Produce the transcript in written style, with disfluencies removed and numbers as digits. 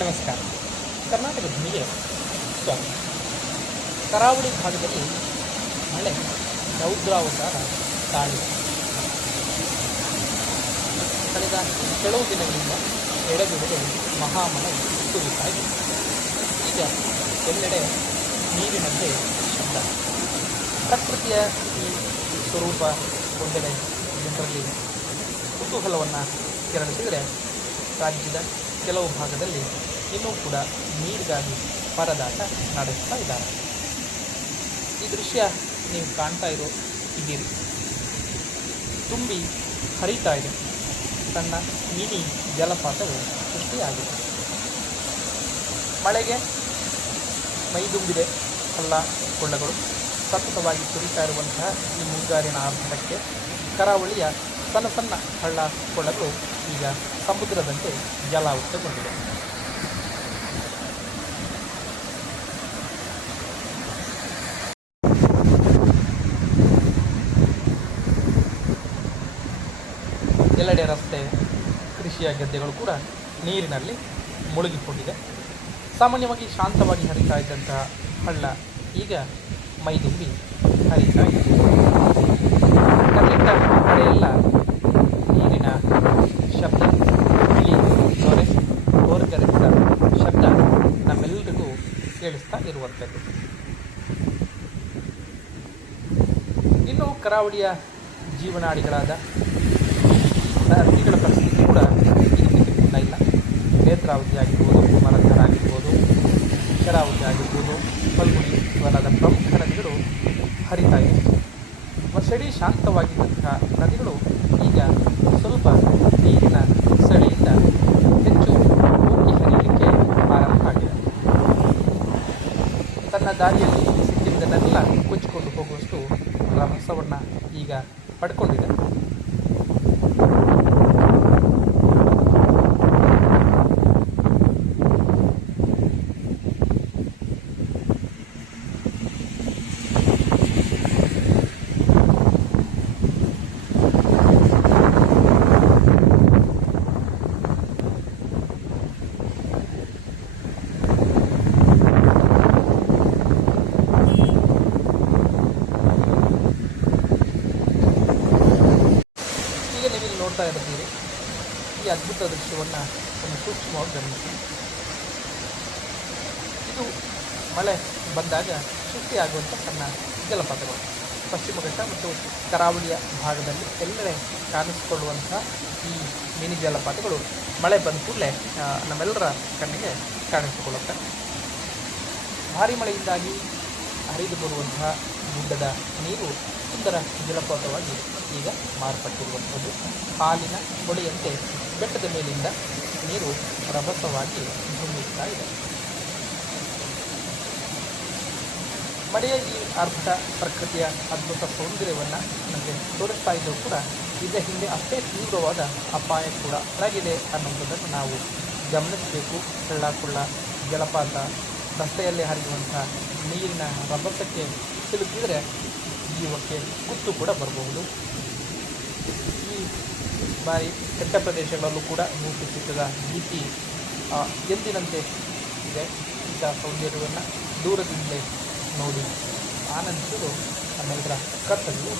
ನಮಸ್ಕಾರ. ಕರ್ನಾಟಕ ಧ್ವನಿಗೆ ಸ್ವಾಗತ. ಕರಾವಳಿ ಭಾಗದಲ್ಲಿ ಮಳೆ ರೌದ್ರಾವತಾರ ತಾಳಿದೆ. ಕಳೆದ ಕೆಲವು ದಿನಗಳಿಂದ ಎಡೆಬಿಡದೆ ಮಹಾಮಳೆ ಸುರಿತಾ ಇದೆ. ಈಗ ಎಲ್ಲೆಡೆ ನೀರಿನಂತೆ ಶಬ್ದ. ಪ್ರಕೃತಿಯ ಈ ಸ್ವರೂಪ ಒಂದೆಡೆ ಜನರಲ್ಲಿ ಕುತೂಹಲವನ್ನು ಕೆರಳಿಸಿದರೆ, ರಾಜ್ಯದ ಕೆಲವು ಭಾಗದಲ್ಲಿ ಇನ್ನೂ ಕೂಡ ನೀರಿಗಾಗಿ ಪರದಾಟ ನಡೆಸ್ತಾ ಇದ್ದಾರೆ. ಈ ದೃಶ್ಯ ನೀವು ಕಾಣ್ತಾ ಇದ್ದೀರಿ. ತುಂಬಿ ಹರಿತಾ ಇದೆ. ಸಣ್ಣ ಮಿನಿ ಜಲಪಾತವು ಸೃಷ್ಟಿಯಾಗಿದೆ. ಮಳೆಗೆ ಮೈದುಂಬಿದೆ ಹಳ್ಳ ಕೊಳ್ಳಗಳು. ಸತತವಾಗಿ ಸುರಿತಾ ಇರುವಂತಹ ಈ ಮುಂಗಾರಿನ ಆರ್ಭಟಕ್ಕೆ ಕರಾವಳಿಯ ಸಣ್ಣ ಸಣ್ಣ ಹಳ್ಳ ಕೊಳ್ಳಗಳು ಈಗ ಸಮುದ್ರದಂತೆ ಜಲಾವೃತಗೊಂಡಿದೆ. ಎಲ್ಲೆಡೆ ರಸ್ತೆ, ಕೃಷಿಯ ಗದ್ದೆಗಳು ಕೂಡ ನೀರಿನಲ್ಲಿ ಮುಳುಗಿಕೊಂಡಿದೆ. ಸಾಮಾನ್ಯವಾಗಿ ಶಾಂತವಾಗಿ ಹರಿತಾ ಇದ್ದಂತಹ ಹಳ್ಳ ಈಗ ಮೈದುಂಬಿ ಹರಿತಾ ಇದೆ. ಕಲ್ಲಿಟ್ಟ ಮಳೆಯೆಲ್ಲ ನೀರಿನ ಶಬ್ದ, ಬಿಳಿ ನೊರೆ, ಗೋರ್ಗರೆತ ಶಬ್ದ ನಮ್ಮೆಲ್ಲರಿಗೂ ಕೇಳಿಸ್ತಾ ಇರುವಂಥದ್ದು. ಇನ್ನು ಕರಾವಳಿಯ ಜೀವನಾಡಿಗಳಾದ ನದಿಗಳ ಪರಿಸ್ಥಿತಿ ಕೂಡ ಇದಕ್ಕೆ ಭಿನ್ನ ಇಲ್ಲ. ನೇತ್ರಾವತಿ ಆಗಿರ್ಬೋದು, ಮಲಧಾರ ಆಗಿರ್ಬೋದು, ಶರಾವತಿ ಆಗಿರ್ಬೋದು, ಫಲ್ಗುಣಿ ಮೊದಲಾದ ಪ್ರಮುಖ ನದಿಗಳು ಹರಿತಾ ಇದೆ. ವರ್ಷಡೀ ಶಾಂತವಾಗಿದ್ದಂತಹ ನದಿಗಳು ಈಗ ಸ್ವಲ್ಪ ನೀರಿನ ಸೆಳೆಯಿಂದ ಹೆಚ್ಚು ಉಕ್ಕಿ ಹರಿಯಲಿಕ್ಕೆ ಆರಂಭ ಆಗಿದೆ. ತನ್ನ ದಾರಿಯಲ್ಲಿ ಸಿಕ್ಕಿದ್ದನ್ನೆಲ್ಲ ಕೊಚ್ಚಿಕೊಂಡು ಹೋಗುವಷ್ಟು ರಭಸವನ್ನು ಈಗ ಪಡ್ಕೊಂಡಿದೆ. ನೋಡ್ತಾ ಇರ್ತೀರಿ. ಈ ಅದ್ಭುತ ದೃಶ್ಯವನ್ನು ಒಂದು ಸೂಕ್ಷ್ಮವಾಗಿ ಗಮನಿಸಿ. ಇದು ಮಳೆ ಬಂದಾಗ ಸೃಷ್ಟಿಯಾಗುವಂಥ ಸಣ್ಣ ಜಲಪಾತಗಳು. ಪಶ್ಚಿಮ ಘಟ್ಟ ಮತ್ತು ಕರಾವಳಿಯ ಭಾಗದಲ್ಲಿ ಎಲ್ಲೆಡೆ ಕಾಣಿಸಿಕೊಳ್ಳುವಂಥ ಈ ಮಿನಿ ಜಲಪಾತಗಳು ಮಳೆ ಬಂದ ಕೂಡಲೇ ನಮ್ಮೆಲ್ಲರ ಕಣ್ಣಿಗೆ ಕಾಣಿಸಿಕೊಳ್ಳುತ್ತೆ. ಭಾರೀ ಮಳೆಯಿಂದಾಗಿ ಹರಿದು ಬರುವಂತಹ ಗುಡ್ಡದ ನೀರು ಸುಂದರ ಜಲಪಾತವಾಗಿ ಈಗ ಮಾರ್ಪಟ್ಟಿರುವಂಥದ್ದು. ಹಾಲಿನ ಹೊಳೆಯಂತೆ ಬೆಟ್ಟದ ಮೇಲಿಂದ ನೀರು ರಭಸವಾಗಿ ಧುಮ್ಮಿಸ್ತಾ ಇದೆ. ಮಳೆಯ ಈ ಆರ್ಭಟ ಪ್ರಕೃತಿಯ ಅದ್ಭುತ ಸೌಂದರ್ಯವನ್ನು ನಮಗೆ ತೋರಿಸ್ತಾ ಇದ್ದರೂ ಕೂಡ ಇದರ ಹಿಂದೆ ಅಷ್ಟೇ ತೀವ್ರವಾದ ಅಪಾಯ ಕೂಡ ಅಡಗಿದೆ ಅನ್ನುವಂಥದ್ದನ್ನು ನಾವು ಗಮನಿಸಬೇಕು. ಹಳ್ಳ ಜಲಪಾತ, ರಸ್ತೆಯಲ್ಲಿ ಹರಿಯುವಂಥ ನೀರಿನ ರಭಸಕ್ಕೆ ಸಿಲುಕಿದರೆ ಜೀವಕ್ಕೆ ಕುತ್ತು ಕೂಡ ಬರಬಹುದು. ಈ ಬಾರಿ ಕೆಟ್ಟ ಪ್ರದೇಶಗಳಲ್ಲೂ ಕೂಡ ಭೂಕುಸಿತದ ಭೀತಿ ಎಂದಿನಂತೆ ಇದೆ. ಇಂಥ ಸೌಂದರ್ಯವನ್ನು ದೂರದಿಂದಲೇ ನೋಡಿ ಆನಂದಿಸಲು ನಮ್ಮೆಲ್ಲರ ಕರ್ತವ್ಯ.